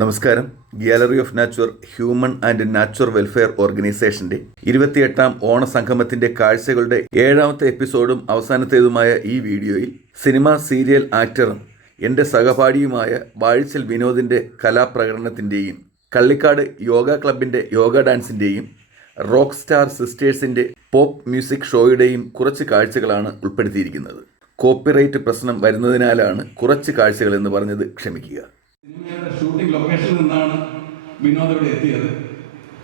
നമസ്കാരം. Gallery of nature human and nature welfare ഓർഗനൈസേഷന്റെ ഇരുപത്തിയെട്ടാം ഓണ സംഗമത്തിന്റെ കാഴ്ചകളുടെ ഏഴാമത്തെ എപ്പിസോഡും അവസാനത്തേതുമായ ഈ വീഡിയോയിൽ സിനിമ സീരിയൽ ആക്ടറും എന്റെ സഹപാഠിയുമായ വാഴിച്ചൽ വിനോദിന്റെ കലാപ്രകടനത്തിന്റെയും കള്ളിക്കാട് യോഗ ക്ലബിന്റെ യോഗ ഡാൻസിന്റെയും റോക്ക് സ്റ്റാർ സിസ്റ്റേഴ്സിന്റെ പോപ്പ് മ്യൂസിക് ഷോയുടെയും കുറച്ച് കാഴ്ചകളാണ് ഉൾപ്പെടുത്തിയിരിക്കുന്നത്. കോപ്പിറൈറ്റ് പ്രശ്നം വരുന്നതിനാലാണ് കുറച്ച് കാഴ്ചകൾ എന്ന് പറഞ്ഞത് ക്ഷമിക്കുക. വിനോദ് ഇവിടെ എത്തിയത്.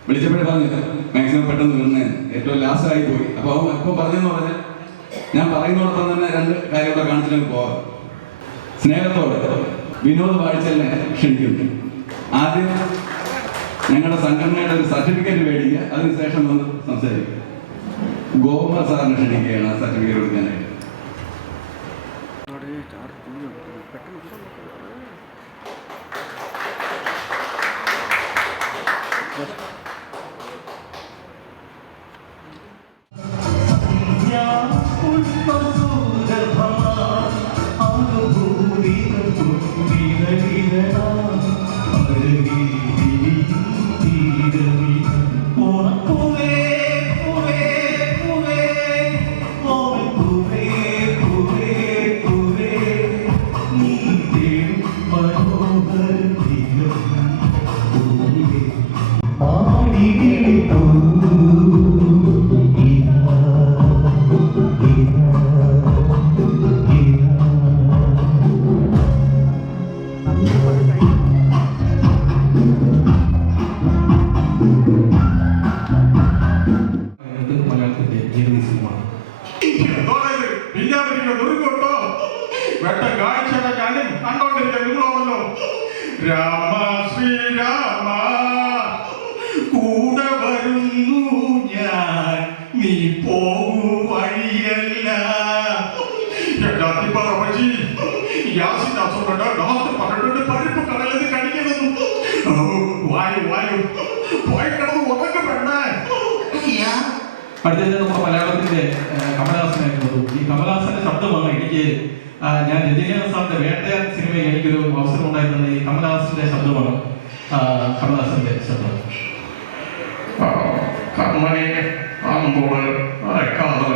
വിളിച്ചപ്പോഴേ പറഞ്ഞില്ല മാക്സിമം പെട്ടെന്ന് വരുന്നേ ഏറ്റവും ലാസ്റ്റ് ആയി പോയി. അപ്പോൾ അവൻ ഇപ്പോൾ പറഞ്ഞെന്ന് പറഞ്ഞാൽ ഞാൻ പറയുന്നതോടൊപ്പം തന്നെ രണ്ട് കാര്യങ്ങളെ കാണിച്ചിട്ട് പോവാം. സ്നേഹത്തോടെ വിനോദ് വാഴ്ചലിനെ ക്ഷണിക്കുന്നു. ആദ്യം ഞങ്ങളുടെ സംഘടനയുടെ ഒരു സർട്ടിഫിക്കറ്റ് മേടിക്കുക അതിനുശേഷം വന്ന് സംസാരിക്കുക ഗോകുമാർ സാറിനെ ക്ഷണിക്കുകയാണ് ആ സർട്ടിഫിക്കറ്റ് കൊടുക്കാനായിട്ട്. അടുത്തത് നമ്മുടെ മലയാളത്തിന്റെ കമലഹാസനായിരുന്നു ഈ കമലഹാസന്റെ ശബ്ദമാണ് എനിക്ക് ഞാൻ രജനീകാന്ത് സാറിന്റെ വേട്ടയാൻ സിനിമയിൽ എനിക്കൊരു അവസരം ഉണ്ടായിരുന്നത് ഈ കമലഹാസന്റെ ശബ്ദമാണ് കമലഹാസന്റെ ശബ്ദം. കർമ്മനെ ആകുമ്പോൾ കാതൽ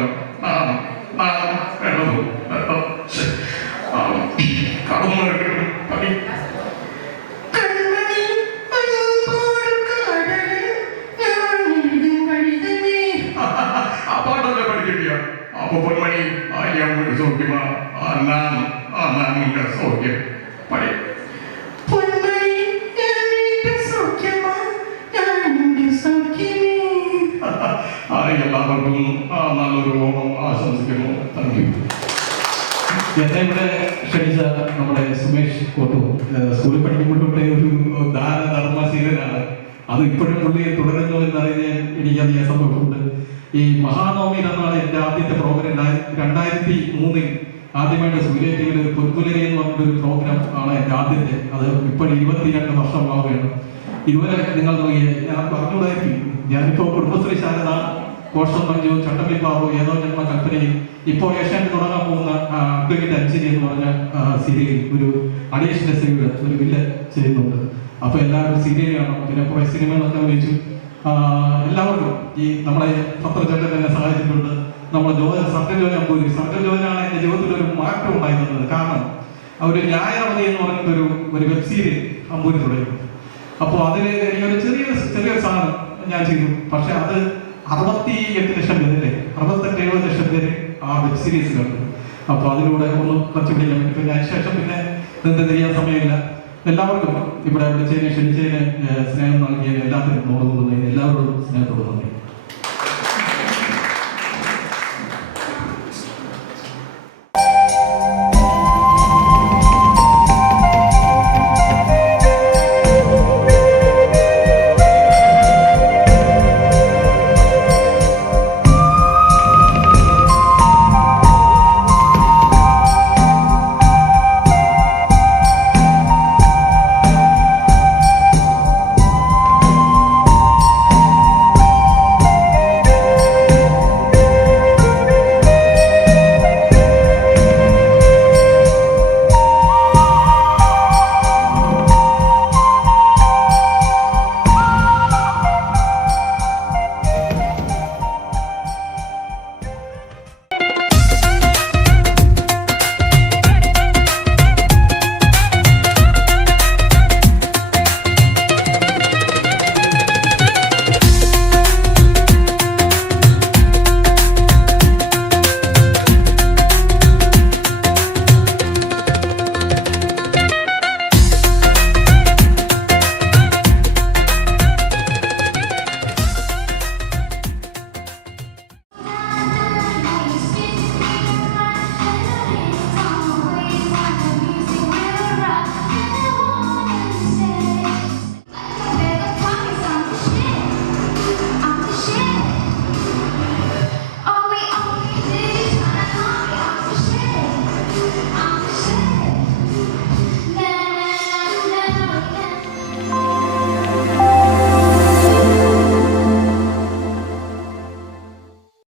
അപ്പൊ പൊന്മണി ആര്യം സൗഖ്യമ. നാം നാമിന്റെ സൗഖ്യം ആ എല്ലാവർക്കും നല്ലൊരു ഓണം ആശംസിക്കുന്നു. താങ്ക് യു എന്നെ ഇവിടെ ക്ഷണിച്ച നമ്മുടെ സുമേഷ് കോട്ടു ആ, സ്കൂളിൽ പഠിക്കുമ്പോഴൊക്കെ ഒരു ദാന ധർമ്മശീലനാണ് അത് ഇപ്പോഴും പുള്ളി തുടരുന്നു ഈ മഹാനവമി എന്നാണ് എന്റെ ആദ്യത്തെ പ്രോഗ്രാം രണ്ടായിരത്തി മൂന്നിൽ ആദ്യമായിട്ട് സൂര്യ ടി ഒരു പൊൻപുലരി എന്ന് പറഞ്ഞൊരു പ്രോഗ്രാം ആണ് എന്റെ ആദ്യത്തെ. അത് ഇപ്പോൾ ഇരുപത്തിരണ്ട് വർഷമാവുകയാണ്. ഇതുവരെ നിങ്ങൾ ഞാൻ പറഞ്ഞതായിരിക്കും ഞാനിപ്പോൾ കുടുംബശ്രീ ശാരദ കോഷം മഞ്ജു ചട്ടമ്പി ബാബു ഏതോ ജന്മ കൽപ്പനയിൽ ഇപ്പോൾ ഏഷ്യൻ തുടങ്ങാൻ പോകുന്ന അഡ്വക്കേറ്റ് അഞ്ചിരി എന്ന് പറഞ്ഞ സീരിയൽ ഒരു അഡീഷണൽ സീരിയൽ ഒരു വില്ല ചെയ്യുന്നുണ്ട്. അപ്പൊ എല്ലാവരും സീരിയലാണ് പിന്നെ കുറെ സിനിമകളൊക്കെ ആ, എല്ലാവർക്കും ഈ നമ്മളെ പത്രചേട്ടൻ തന്നെ സഹായിച്ചിട്ടുണ്ട്. നമ്മുടെ ജോലി സർക്കൽ ജോലി അമ്പൂരി. സർക്കൽ ജോജനാണ് എന്റെ ജീവിതത്തിൽ ഒരു മാറ്റം ഉണ്ടായിരുന്നത്. കാരണം ഒരു ന്യായവതി എന്ന് പറഞ്ഞിട്ടൊരു ഒരു ഒരു വെബ് സീരീസ് അമ്പൂരി തുടങ്ങി. അപ്പോൾ അതിൽ ഒരു ചെറിയ ചെറിയൊരു സാധനം ഞാൻ ചെയ്തു. പക്ഷെ അത് അറുപത്തി എട്ട് ലക്ഷം പേര് അറുപത്തെട്ട് എഴുപത് ലക്ഷം പേര് ആ വെബ് സീരീസ് കണ്ടു. അപ്പോൾ അതിലൂടെ ഒന്ന് പറ്റി. പിന്നെ അതിനുശേഷം പിന്നെ എന്താ ചെയ്യാൻ സമയമില്ല. എല്ലാവർക്കും ഇവിടെ വിളിച്ചതിന് ക്ഷണിച്ചതിന് করবো